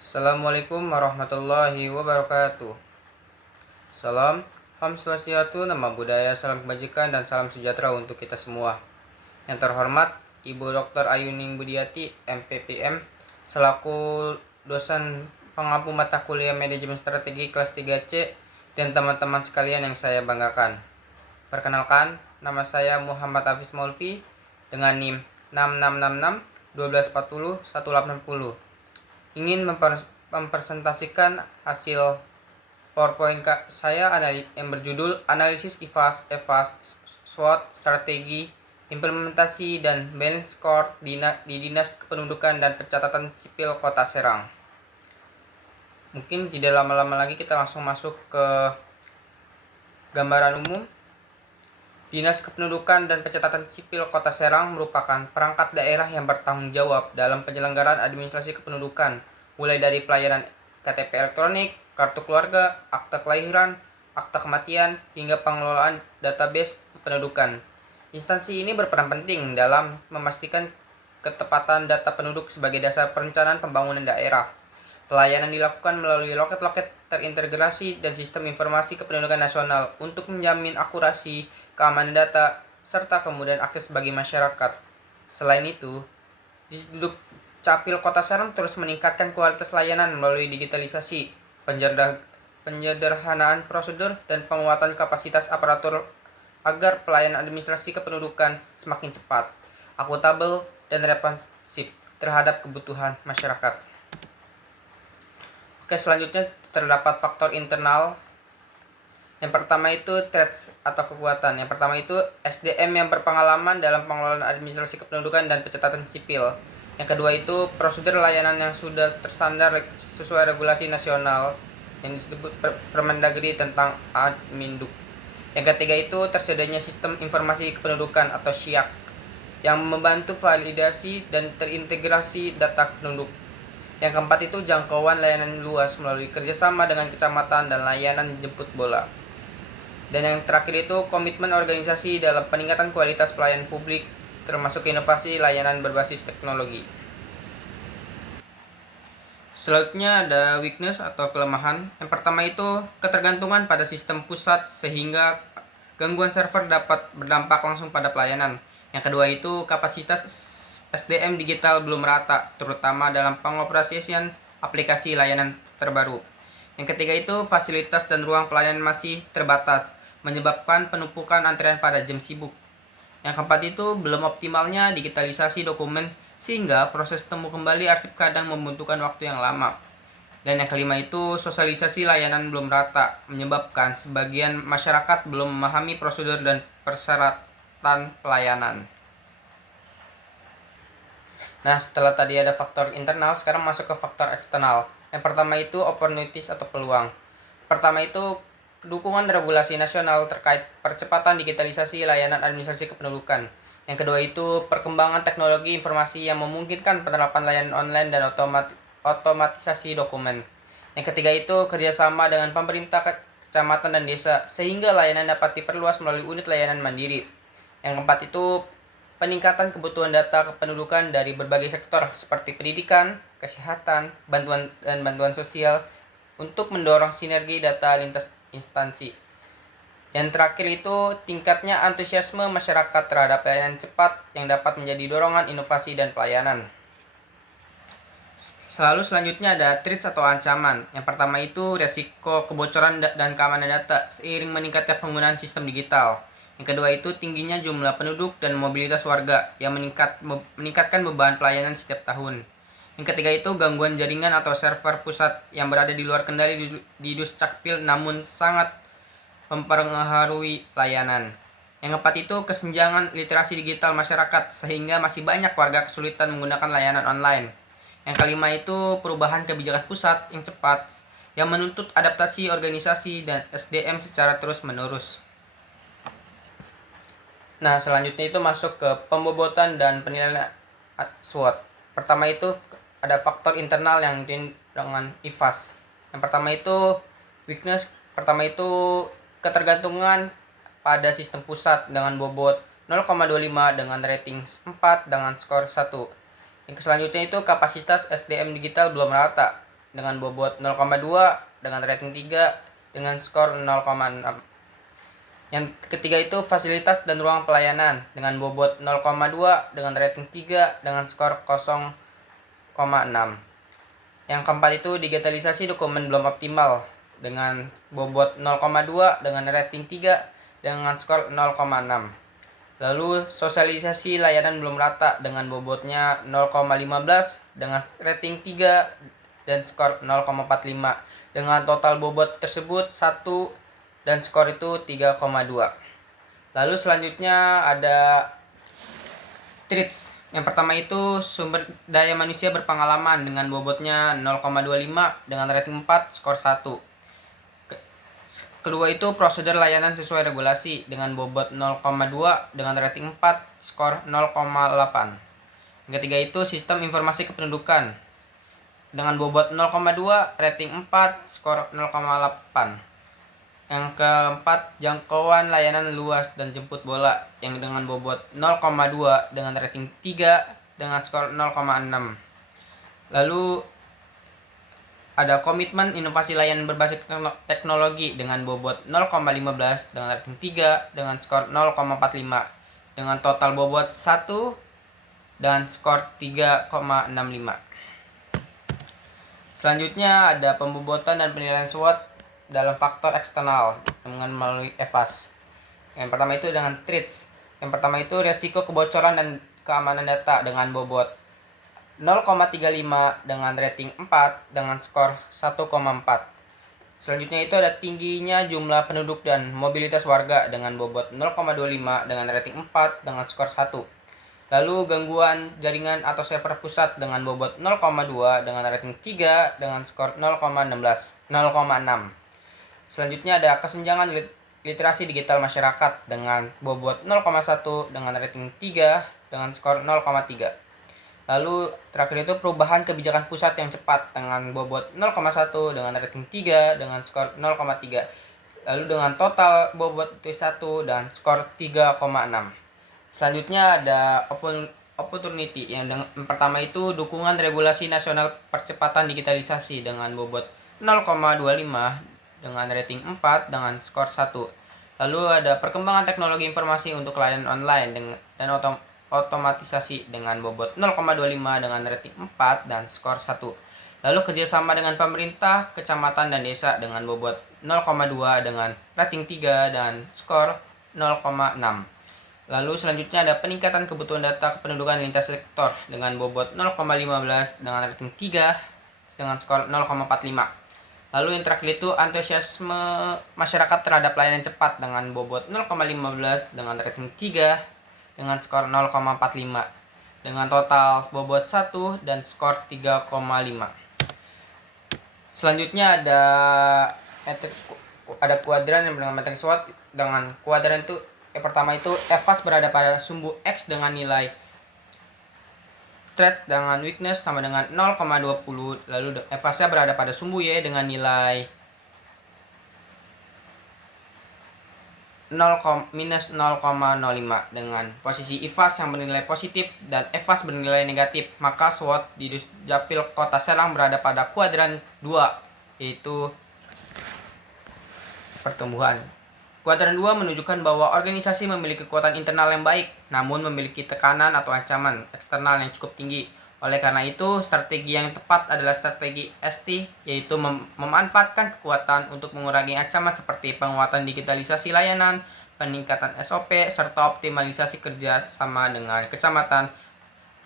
Assalamualaikum warahmatullahi wabarakatuh. Salam, Ham Swastiastu, Nama Budaya, Salam Kebajikan, dan salam sejahtera untuk kita semua. Yang terhormat Ibu Dr. Ayuning Budiati, MPPM, selaku dosen pengampu mata kuliah Manajemen Strategi kelas 3C, dan teman-teman sekalian yang saya banggakan. Perkenalkan, nama saya Muhammad Hafiz Maulvi dengan NIM 6666 1240 180. Ingin mempresentasikan hasil PowerPoint saya yang berjudul Analisis IFAS, EVAS, SWOT, Strategi, Implementasi, dan Balance Score di Dinas Kependudukan dan Pencatatan Sipil Kota Serang. Mungkin tidak lama-lama lagi kita langsung masuk ke gambaran umum. Dinas Kependudukan dan Pencatatan Sipil Kota Serang merupakan perangkat daerah yang bertanggung jawab dalam penyelenggaraan administrasi kependudukan, mulai dari pelayanan KTP elektronik, kartu keluarga, akta kelahiran, akta kematian, hingga pengelolaan database kependudukan. Instansi ini berperan penting dalam memastikan ketepatan data penduduk sebagai dasar perencanaan pembangunan daerah. Pelayanan dilakukan melalui loket-loket terintegrasi dan sistem informasi kependudukan nasional untuk menjamin akurasi, keamanan data, serta kemudahan akses bagi masyarakat. Selain itu, Disduk Capil Kota Serang terus meningkatkan kualitas layanan melalui digitalisasi, penyederhanaan prosedur, dan penguatan kapasitas aparatur agar pelayanan administrasi kependudukan semakin cepat, akuntabel, dan responsif terhadap kebutuhan masyarakat. Oke, selanjutnya terdapat faktor internal. Yang pertama itu traits atau kekuatan. Yang pertama itu SDM yang berpengalaman dalam pengelolaan administrasi kependudukan dan pencatatan sipil. Yang kedua itu prosedur layanan yang sudah tersandar sesuai regulasi nasional yang disebut Permendagri tentang Adminduk. Yang ketiga itu tersedianya sistem informasi kependudukan atau SIAK yang membantu validasi dan terintegrasi data penduduk. Yang keempat itu jangkauan layanan luas melalui kerjasama dengan kecamatan dan layanan jemput bola. Dan yang terakhir itu komitmen organisasi dalam peningkatan kualitas pelayanan publik, termasuk inovasi layanan berbasis teknologi. Selanjutnya ada weakness atau kelemahan. Yang pertama itu ketergantungan pada sistem pusat sehingga gangguan server dapat berdampak langsung pada pelayanan. Yang kedua itu kapasitas SDM digital belum merata, terutama dalam pengoperasian aplikasi layanan terbaru. Yang ketiga itu fasilitas dan ruang pelayanan masih terbatas, menyebabkan penumpukan antrian pada jam sibuk. Yang keempat itu belum optimalnya digitalisasi dokumen, sehingga proses temu kembali arsip kadang membutuhkan waktu yang lama. Dan yang kelima itu sosialisasi layanan belum rata, menyebabkan sebagian masyarakat belum memahami prosedur dan persyaratan pelayanan. Nah, setelah tadi ada faktor internal, sekarang masuk ke faktor eksternal. Yang pertama itu opportunities atau peluang. Pertama itu dukungan regulasi nasional terkait percepatan digitalisasi layanan administrasi kependudukan. Yang kedua itu perkembangan teknologi informasi yang memungkinkan penerapan layanan online dan otomatisasi dokumen. Yang ketiga itu kerjasama dengan pemerintah kecamatan dan desa sehingga layanan dapat diperluas melalui unit layanan mandiri. Yang keempat itu peningkatan kebutuhan data kependudukan dari berbagai sektor seperti pendidikan, kesehatan, bantuan sosial untuk mendorong sinergi data lintas instansi. Yang terakhir itu tingkatnya antusiasme masyarakat terhadap pelayanan cepat yang dapat menjadi dorongan inovasi dan pelayanan. Selalu selanjutnya ada threats atau ancaman. Yang pertama itu resiko kebocoran dan keamanan data seiring meningkatnya penggunaan sistem digital. Yang kedua itu tingginya jumlah penduduk dan mobilitas warga yang meningkatkan beban pelayanan setiap tahun. Yang ketiga itu gangguan jaringan atau server pusat yang berada di luar kendali di Duscapil namun sangat mempengaruhi pelayanan. Yang keempat itu kesenjangan literasi digital masyarakat sehingga masih banyak warga kesulitan menggunakan layanan online. Yang kelima itu perubahan kebijakan pusat yang cepat yang menuntut adaptasi organisasi dan SDM secara terus-menerus. Nah, selanjutnya itu masuk ke pembobotan dan penilaian SWOT. Pertama itu ada faktor internal yang dengan IFAS. Yang pertama itu weakness, pertama itu ketergantungan pada sistem pusat dengan bobot 0,25 dengan rating 4 dengan skor 1. Yang selanjutnya itu kapasitas SDM digital belum rata. dengan bobot 0,2 dengan rating 3 dengan skor 0,6. Yang ketiga itu fasilitas dan ruang pelayanan dengan bobot 0,2 dengan rating 3 dengan skor 0,6. Yang keempat itu digitalisasi dokumen belum optimal dengan bobot 0,2 dengan rating 3 dengan skor 0,6. Lalu sosialisasi layanan belum rata dengan bobotnya 0,15 dengan rating 3 dan skor 0,45. Dengan total bobot tersebut 1 dan skor itu 3,2. Lalu selanjutnya ada traits. Yang pertama itu sumber daya manusia berpengalaman dengan bobotnya 0,25 dengan rating 4 skor 1. Kedua itu prosedur layanan sesuai regulasi dengan bobot 0,2 dengan rating 4 skor 0,8. Yang ketiga itu sistem informasi kependudukan dengan bobot 0,2 rating 4 skor 0,8. Yang keempat, jangkauan layanan luas dan jemput bola yang dengan bobot 0,2 dengan rating 3 dengan skor 0,6. Lalu ada komitmen inovasi layanan berbasis teknologi dengan bobot 0,15 dengan rating 3 dengan skor 0,45 dengan total bobot 1 dan skor 3,65. Selanjutnya ada pembobotan dan penilaian SWOT dalam faktor eksternal dengan melalui EVAS. Yang pertama itu dengan traits. Yang pertama itu resiko kebocoran dan keamanan data dengan bobot 0,35 dengan rating 4 dengan skor 1,4. Selanjutnya itu ada tingginya jumlah penduduk dan mobilitas warga dengan bobot 0,25 dengan rating 4 dengan skor 1. Lalu gangguan jaringan atau server pusat dengan bobot 0,2 dengan rating 3 dengan skor 0,6. Selanjutnya ada kesenjangan literasi digital masyarakat dengan bobot 0,1 dengan rating 3 dengan skor 0,3. Lalu terakhir itu perubahan kebijakan pusat yang cepat dengan bobot 0,1 dengan rating 3 dengan skor 0,3. Lalu dengan total bobot T1 dan skor 3,6. Selanjutnya ada opportunity yang pertama itu dukungan regulasi nasional percepatan digitalisasi dengan bobot 0,25 dengan rating 4 dengan skor 1. Lalu ada perkembangan teknologi informasi untuk layanan online dan otomatisasi dengan bobot 0,25 dengan rating 4 dan skor 1. Lalu kerjasama dengan pemerintah, kecamatan, dan desa dengan bobot 0,2 dengan rating 3 dan skor 0,6. Lalu selanjutnya ada peningkatan kebutuhan data kependudukan lintas sektor dengan bobot 0,15 dengan rating 3 dengan skor 0,45. Lalu yang terakhir itu antusiasme masyarakat terhadap layanan cepat dengan bobot 0,15 dengan rating 3 dengan skor 0,45 dengan total bobot 1 dan skor 3,5. Selanjutnya ada kuadran yang bernama matrix SWOT. Dengan kuadran itu yang pertama itu EVAS berada pada sumbu X dengan nilai strength dengan weakness sama dengan 0,20. Lalu EVAS-nya berada pada sumbu Y dengan nilai minus 0,05 dengan posisi EVAS yang bernilai positif dan EVAS bernilai negatif. Maka SWOT di Dapil Kota Serang berada pada kuadran 2, yaitu pertumbuhan. Kuadran 2 menunjukkan bahwa organisasi memiliki kekuatan internal yang baik, namun memiliki tekanan atau ancaman eksternal yang cukup tinggi. Oleh karena itu, strategi yang tepat adalah strategi ST, yaitu memanfaatkan kekuatan untuk mengurangi ancaman seperti penguatan digitalisasi layanan, peningkatan SOP, serta optimalisasi kerja sama dengan kecamatan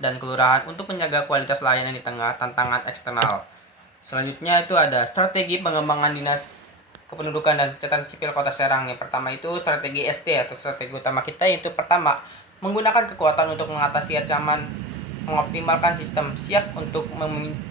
dan kelurahan untuk menjaga kualitas layanan di tengah tantangan eksternal. Selanjutnya itu ada strategi pengembangan dinas kependudukan dan catatan sipil Kota Serang. Yang pertama itu strategi ST atau strategi utama kita, yaitu pertama, menggunakan kekuatan untuk mengatasi ancaman, mengoptimalkan sistem SIAK untuk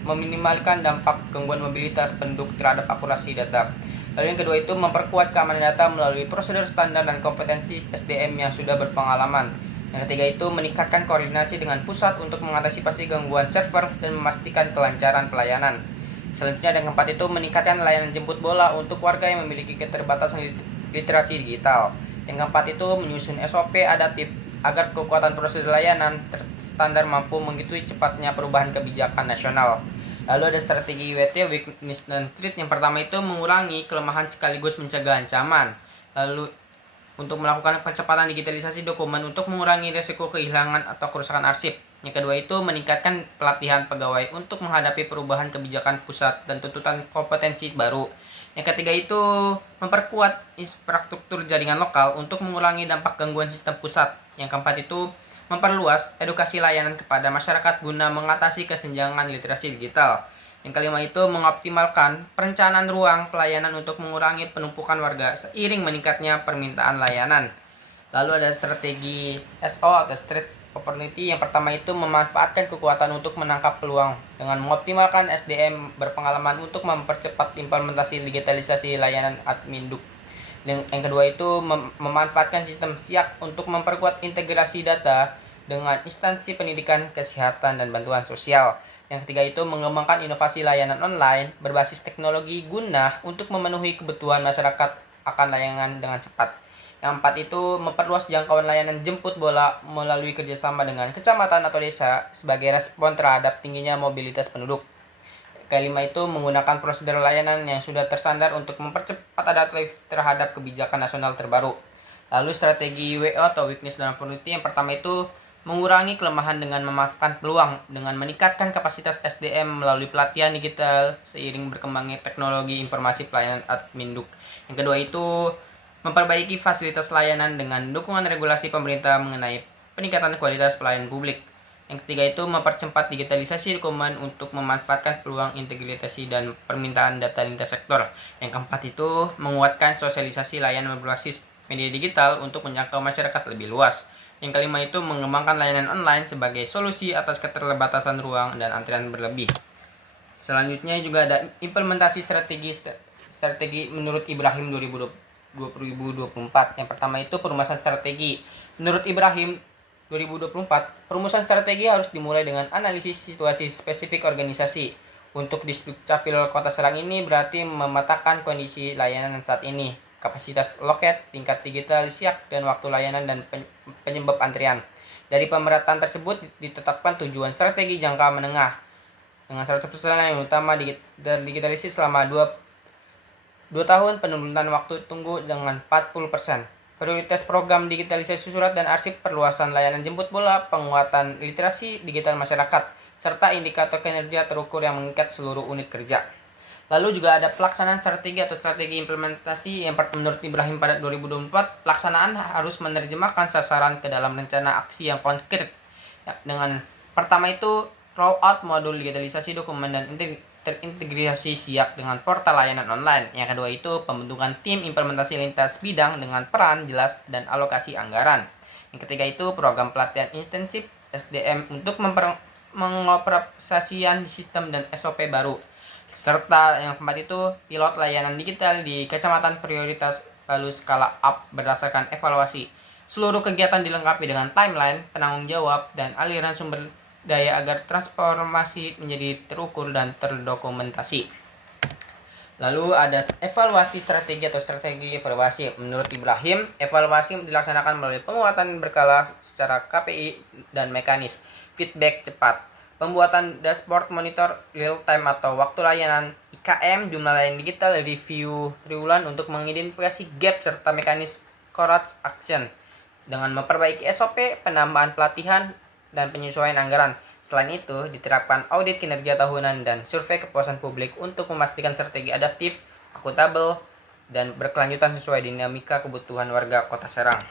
meminimalkan dampak gangguan mobilitas penduduk terhadap akurasi data. Lalu yang kedua itu memperkuat keamanan data melalui prosedur standar dan kompetensi SDM yang sudah berpengalaman. Yang ketiga itu meningkatkan koordinasi dengan pusat untuk mengantisipasi gangguan server dan memastikan kelancaran pelayanan. Selanjutnya yang keempat itu meningkatkan layanan jemput bola untuk warga yang memiliki keterbatasan literasi digital. Yang keempat itu menyusun SOP adaptif agar kekuatan prosedur layanan standar mampu mengikuti cepatnya perubahan kebijakan nasional. Lalu ada strategi WT, weakness dan threat. Yang pertama itu mengurangi kelemahan sekaligus mencegah ancaman. Lalu untuk melakukan percepatan digitalisasi dokumen untuk mengurangi risiko kehilangan atau kerusakan arsip. Yang kedua itu meningkatkan pelatihan pegawai untuk menghadapi perubahan kebijakan pusat dan tuntutan kompetensi baru. Yang ketiga itu memperkuat infrastruktur jaringan lokal untuk mengurangi dampak gangguan sistem pusat. Yang keempat itu memperluas edukasi layanan kepada masyarakat guna mengatasi kesenjangan literasi digital. Yang kelima itu mengoptimalkan perencanaan ruang pelayanan untuk mengurangi penumpukan warga seiring meningkatnya permintaan layanan. Lalu ada strategi SO atau Street Opportunity. Yang pertama itu memanfaatkan kekuatan untuk menangkap peluang dengan mengoptimalkan SDM berpengalaman untuk mempercepat implementasi digitalisasi layanan admin. Yang kedua itu memanfaatkan sistem SIAK untuk memperkuat integrasi data dengan instansi pendidikan, kesehatan, dan bantuan sosial. Yang ketiga itu mengembangkan inovasi layanan online berbasis teknologi guna untuk memenuhi kebutuhan masyarakat akan layanan dengan cepat. Yang empat itu memperluas jangkauan layanan jemput bola melalui kerjasama dengan kecamatan atau desa sebagai respon terhadap tingginya mobilitas penduduk. Kelima itu menggunakan prosedur layanan yang sudah tersandar untuk mempercepat adaptif terhadap kebijakan nasional terbaru. Lalu strategi WO atau weakness dan opportunity. Yang pertama itu mengurangi kelemahan dengan memanfaatkan peluang dengan meningkatkan kapasitas SDM melalui pelatihan digital seiring berkembangnya teknologi informasi pelayanan adminduk. Yang kedua itu memperbaiki fasilitas layanan dengan dukungan regulasi pemerintah mengenai peningkatan kualitas pelayanan publik. Yang ketiga itu mempercepat digitalisasi dokumen untuk memanfaatkan peluang integrasi dan permintaan data lintas sektor. Yang keempat itu menguatkan sosialisasi layanan berbasis media digital untuk menjangkau masyarakat lebih luas. Yang kelima itu mengembangkan layanan online sebagai solusi atas keterbatasan ruang dan antrian berlebih. Selanjutnya juga ada implementasi strategi menurut Ibrahim 2024. Yang pertama itu perumusan strategi. Menurut Ibrahim 2024, perumusan strategi harus dimulai dengan analisis situasi spesifik organisasi. Untuk Distrik Capil Kota Serang ini berarti memetakan kondisi layanan saat ini, kapasitas loket, tingkat digital SIAK, dan waktu layanan dan penyebab antrian. Dari pemerataan tersebut ditetapkan tujuan strategi jangka menengah dengan 100% yang utama digitalisasi selama 2 tahun, penurunan waktu tunggu dengan 40%. Prioritas program digitalisasi surat dan arsip, perluasan layanan jemput bola, penguatan literasi digital masyarakat, serta indikator kinerja terukur yang mengikat seluruh unit kerja. Lalu juga ada pelaksanaan strategi atau strategi implementasi yang menurut Ibrahim pada 2024, pelaksanaan harus menerjemahkan sasaran ke dalam rencana aksi yang konkret. Dengan pertama itu rollout modul digitalisasi dokumen dan terintegrasi SIAK dengan portal layanan online. Yang kedua itu pembentukan tim implementasi lintas bidang dengan peran jelas dan alokasi anggaran. Yang ketiga itu program pelatihan intensif SDM untuk mengoperasikan sistem dan SOP baru. Serta yang keempat itu pilot layanan digital di kecamatan prioritas lalu skala up berdasarkan evaluasi. Seluruh kegiatan dilengkapi dengan timeline, penanggung jawab, dan aliran sumber daya agar transformasi menjadi terukur dan terdokumentasi. Lalu ada evaluasi strategi atau strategi evaluasi. Menurut Ibrahim, evaluasi dilaksanakan melalui penguatan berkala secara KPI dan mekanis feedback cepat, pembuatan dashboard monitor real time atau waktu layanan IKM, jumlah layanan digital, review triwulan untuk mengidentifikasi gap serta mekanisme corrective action dengan memperbaiki SOP, penambahan pelatihan, dan penyesuaian anggaran. Selain itu, diterapkan audit kinerja tahunan dan survei kepuasan publik untuk memastikan strategi adaptif, akuntabel, dan berkelanjutan sesuai dinamika kebutuhan warga Kota Serang.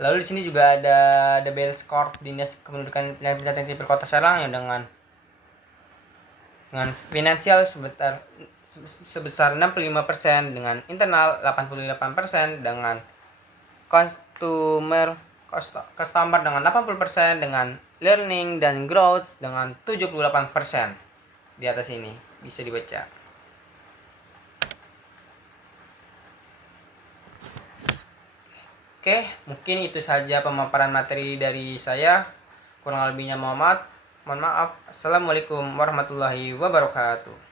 Lalu di sini juga ada The Bell Score Dinas Kependudukan dan Pencatatan Sipil Kota Serang yang dengan finansial sebesar 65%, dengan internal 88%, dengan customer dengan 80%, dengan learning dan growth dengan 78%. Di atas ini bisa dibaca. Oke, mungkin itu saja pemaparan materi dari saya. Kurang lebihnya mohon maaf. Assalamualaikum warahmatullahi wabarakatuh.